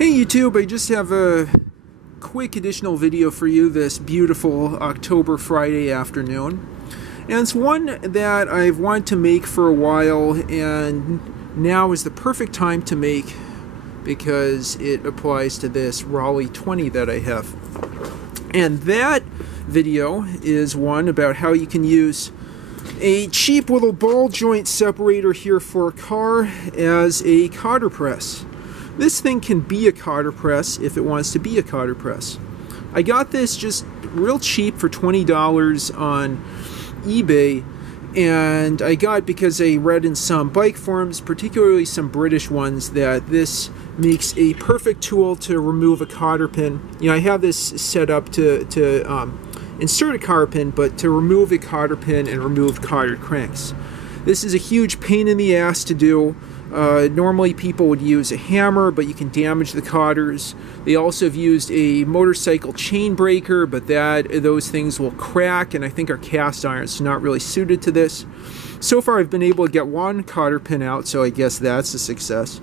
Hey YouTube, I just have a quick additional video for you this beautiful October Friday afternoon. And it's one that I've wanted to make for a while, and now is the perfect time to make because it applies to this Raleigh 20 that I have. And that video is one about how you can use a cheap little ball joint separator here for a car as a cotter press. This thing can be a cotter press if it wants to be a cotter press. I got this just real cheap for $20 on eBay, and I got it because I read in some bike forums, particularly some British ones, that this makes a perfect tool to remove a cotter pin. You know, I have this set up to insert a cotter pin, but to remove a cotter pin and remove cottered cranks. This is a huge pain in the ass to do. Normally people would use a hammer, but you can damage the cotters. They also have used a motorcycle chain breaker, but those things will crack, and I think are cast iron, so not really suited to this. So far I've been able to get one cotter pin out, so I guess that's a success.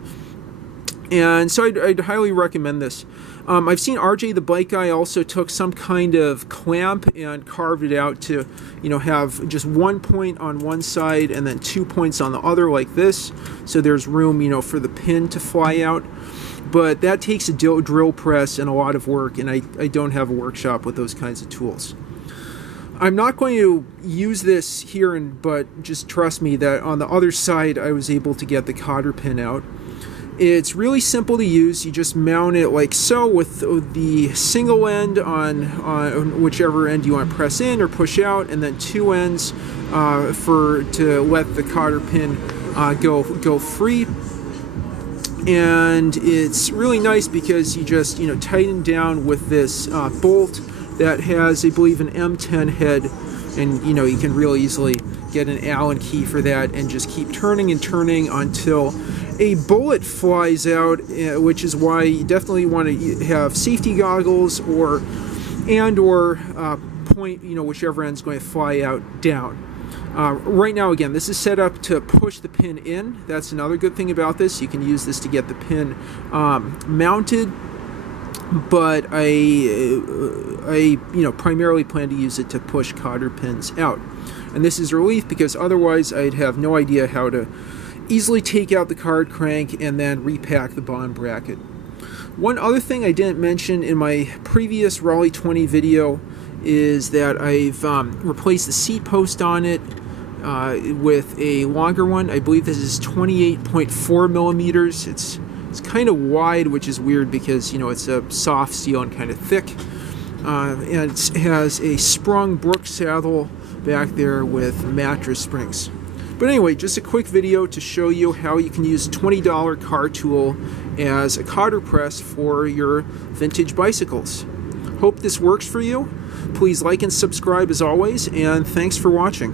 And so I'd highly recommend this. I've seen RJ the bike guy also took some kind of clamp and carved it out to, you know, have just one point on one side and then 2 points on the other like this, so there's room, you know, for the pin to fly out. But that takes a drill press and a lot of work, and I don't have a workshop with those kinds of tools. I'm not going to use this here, but just trust me that on the other side I was able to get the cotter pin out. It's really simple to use. You just mount it like so with the single end on whichever end you want to press in or push out, and then two ends to let the cotter pin go free. And it's really nice because you just, you know, tighten down with this bolt that has, I believe, an M10 head, and you know, you can real easily get an Allen key for that and just keep turning and turning until a bullet flies out, which is why you definitely want to have safety goggles or point, you know, whichever end's going to fly out down. Right now, again, this is set up to push the pin in. That's another good thing about this. You can use this to get the pin mounted, but I you know, primarily plan to use it to push cotter pins out. And this is a relief because otherwise I'd have no idea how to easily take out the card crank and then repack the bottom bracket. One other thing I didn't mention in my previous Raleigh 20 video is that I've replaced the seat post on it with a longer one. I believe this is 28.4 millimeters. It's kind of wide, which is weird because, you know, it's a soft steel and kind of thick. And it has a sprung brook saddle back there with mattress springs. But anyway, just a quick video to show you how you can use a $20 car tool as a cotter press for your vintage bicycles. Hope this works for you. Please like and subscribe as always, and thanks for watching.